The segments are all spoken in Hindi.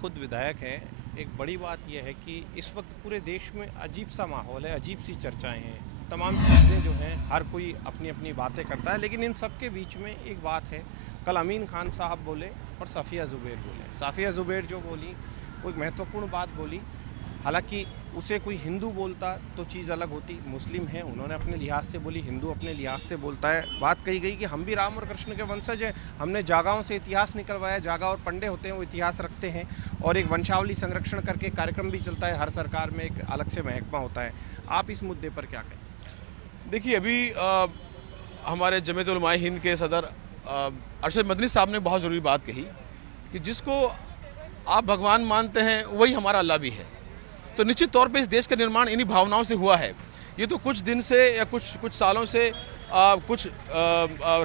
खुद विधायक हैं। एक बड़ी बात यह है कि इस वक्त पूरे देश में अजीब सा माहौल है, अजीब सी चर्चाएं हैं, तमाम चीज़ें जो हैं हर कोई अपनी अपनी बातें करता है। लेकिन इन सब के बीच में एक बात है, कल अमीन खान साहब बोले और सफ़िया ज़ुबैर बोले। सफ़िया ज़ुबैर जो बोली वो एक महत्वपूर्ण बात बोली। हालांकि उसे कोई हिंदू बोलता तो चीज़ अलग होती, मुस्लिम है, उन्होंने अपने लिहाज से बोली, हिंदू अपने लिहाज से बोलता है। बात कही गई कि हम भी राम और कृष्ण के वंशज हैं, हमने जागाओं से इतिहास निकलवाया, जागा और पंडे होते हैं वो इतिहास रखते हैं, और एक वंशावली संरक्षण करके कार्यक्रम भी चलता है, हर सरकार में एक अलग से महकमा होता है। आप इस मुद्दे पर क्या कहें? देखिए, अभी हमारे जमीयत उलमा हिंद के सदर अरशद मदनी साहब ने बहुत ज़रूरी बात कही कि जिसको आप भगवान मानते हैं वही हमारा अल्लाह भी है। तो निश्चित तौर पे इस देश का निर्माण इन्हीं भावनाओं से हुआ है। ये तो कुछ दिन से या कुछ सालों से कुछ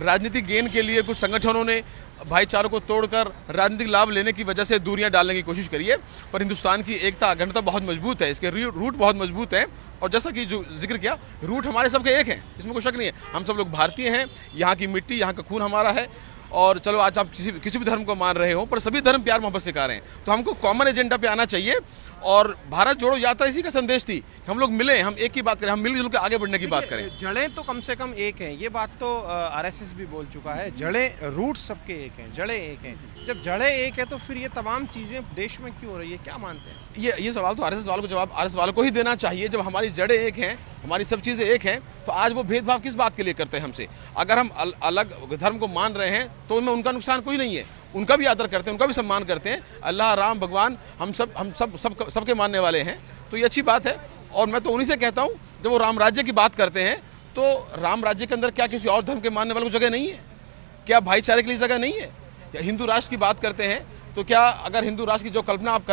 राजनीतिक गेन के लिए कुछ संगठनों ने भाईचारों को तोड़कर राजनीतिक लाभ लेने की वजह से दूरियां डालने की कोशिश करी है। पर हिंदुस्तान की एकता अखंडता बहुत मजबूत है, इसके रूट बहुत मजबूत हैं। और जैसा कि जो जिक्र किया, रूट हमारे सबके एक हैं, इसमें कोई शक नहीं है। हम सब लोग भारतीय हैं, यहाँ की मिट्टी, यहाँ का खून हमारा है। और चलो आज आप किसी भी धर्म को मान रहे हो, पर सभी धर्म प्यार मोहब्बत सिखा रहे हैं। तो हमको कॉमन एजेंडा पे आना चाहिए। और भारत जोड़ो यात्रा इसी का संदेश थी कि हम लोग मिलें, हम एक ही बात करें, हम मिलजुल कर आगे बढ़ने की बात करें। जड़ें तो कम से कम एक हैं, ये बात तो आरएसएस भी बोल चुका है। जड़ें, रूट सबके एक हैं, जड़ें एक हैं। जब जड़ें एक है तो फिर ये तमाम चीज़ें देश में क्यों हो रही है, क्या मानते हैं? ये सवाल तो आरएसएस वालों को जवाब आरएसएस वालों को ही देना चाहिए। जब हमारी जड़ें एक हैं, हमारी सब चीज़ें एक हैं, तो आज वो भेदभाव किस बात के लिए करते हैं हमसे? अगर हम अलग धर्म को मान रहे हैं तो उनमें उनका नुकसान कोई नहीं है, उनका भी आदर करते हैं, उनका भी सम्मान करते हैं। अल्लाह, राम, भगवान, हम सबके मानने वाले हैं, तो ये अच्छी बात है। और मैं तो उन्हीं से कहता हूँ, जब वो राम राज्य की बात करते हैं तो राम राज्य के अंदर क्या किसी और धर्म के मानने वालों को जगह नहीं है? क्या भाईचारे के लिए जगह नहीं है? या हिंदू राष्ट्र की बात करते हैं तो क्या अगर हिंदू राष्ट्र की जो कल्पना आप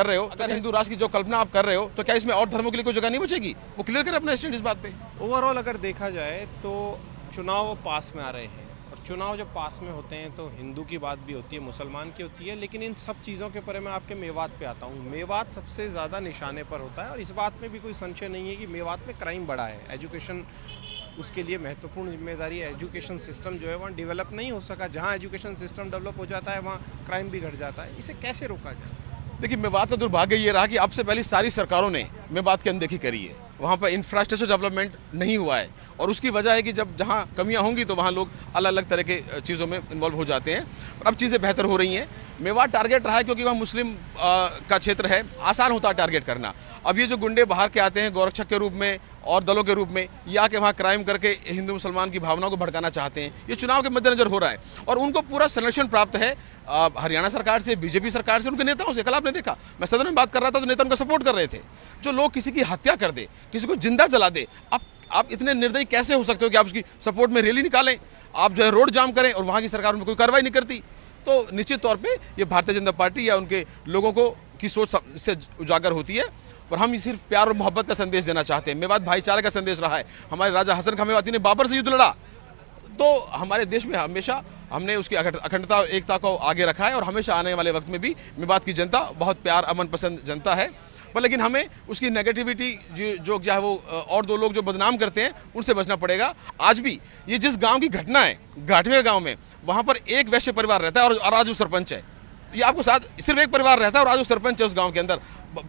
कर रहे हो, तो क्या इसमें और धर्मों के लिए कोई जगह नहीं बचेगी? वो क्लियर करें अपना स्टैंड इस बात पे। ओवरऑल अगर देखा जाए तो चुनाव पास में आ रहे हैं, और चुनाव जब पास में होते हैं तो हिंदू की बात भी होती है, मुसलमान की होती है। लेकिन इन सब चीज़ों के परे मैं आपके मेवात पे आता हूँ। मेवात सबसे ज़्यादा निशाने पर होता है, और इस बात में भी कोई संशय नहीं है कि मेवात में क्राइम बढ़ा है। एजुकेशन उसके लिए महत्वपूर्ण जिम्मेदारी है। एजुकेशन सिस्टम जो है वहाँ डेवलप नहीं हो सका। जहाँ एजुकेशन सिस्टम डेवलप हो जाता है वहाँ क्राइम भी घट जाता है। इसे कैसे रोका जाए? देखिए, मेवात का दुर्भाग्य ये रहा कि अब से पहले सारी सरकारों ने मेवात की अनदेखी करी है। वहाँ पर इंफ्रास्ट्रक्चर डेवलपमेंट नहीं हुआ है, और उसकी वजह है कि जब जहाँ कमियाँ होंगी तो वहाँ लोग अलग अलग तरह के चीज़ों में इन्वॉल्व हो जाते हैं। और अब चीज़ें बेहतर हो रही हैं। मेवात टारगेट रहा है क्योंकि वहाँ मुस्लिम का क्षेत्र है, आसान होता है टारगेट करना। अब ये जो गुंडे बाहर के आते हैं गोरक्षक के रूप में और दलों के रूप में, ये आके वहाँ क्राइम करके हिंदू मुसलमान की भावनाओं को भड़काना चाहते हैं। ये चुनाव के मद्देनजर हो रहा है, और उनको पूरा संरक्षण प्राप्त है हरियाणा सरकार से, बीजेपी सरकार से, उनके नेताओं से। कल आपने देखा, मैं सदन में बात कर रहा था तो नेता उनका सपोर्ट कर रहे थे। जो लोग किसी की हत्या कर दे, किसी को जिंदा जला दे, आप इतने निर्दयी कैसे हो सकते हो कि आप उसकी सपोर्ट में रैली निकालें, आप जो है रोड जाम करें, और वहाँ की सरकार उन पर कोई कार्रवाई नहीं करती? तो निश्चित तौर पे ये भारतीय जनता पार्टी या उनके लोगों को की सोच से उजागर होती है। और हम सिर्फ प्यार और मोहब्बत का संदेश देना चाहते हैं। मेवात भाईचारे का संदेश रहा है। हमारे राजा हसन खां मेवाती ने बाबर से युद्ध लड़ा, तो हमारे देश में हमेशा हमने उसकी अखंडता और एकता को आगे रखा है। और हमेशा आने वाले वक्त में भी मेवात की जनता बहुत प्यार, अमन पसंद जनता है। पर लेकिन हमें उसकी नेगेटिविटी जो है वो और दो लोग जो बदनाम करते हैं उनसे बचना पड़ेगा। आज भी ये जिस गांव की घटना है, घाटवे गांव में, वहां पर एक वैश्य परिवार रहता है और आज वो सरपंच है। ये आपको साथ सिर्फ एक परिवार रहता है और आज वो सरपंच है। उस गांव के अंदर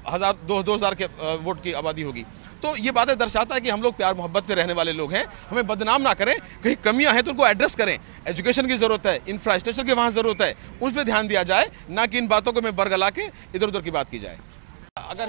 1000 के वोट की आबादी होगी। तो ये बातें दर्शाता है कि हम लोग प्यार मोहब्बत में रहने वाले लोग हैं। हमें बदनाम ना करें, कहीं कमियां हैं तो उनको एड्रेस करें। एजुकेशन की ज़रूरत है, इंफ्रास्ट्रक्चर की वहाँ ज़रूरत है, उस पर ध्यान दिया जाए, ना कि इन बातों को में बरगला के इधर उधर की बात की जाए। अगर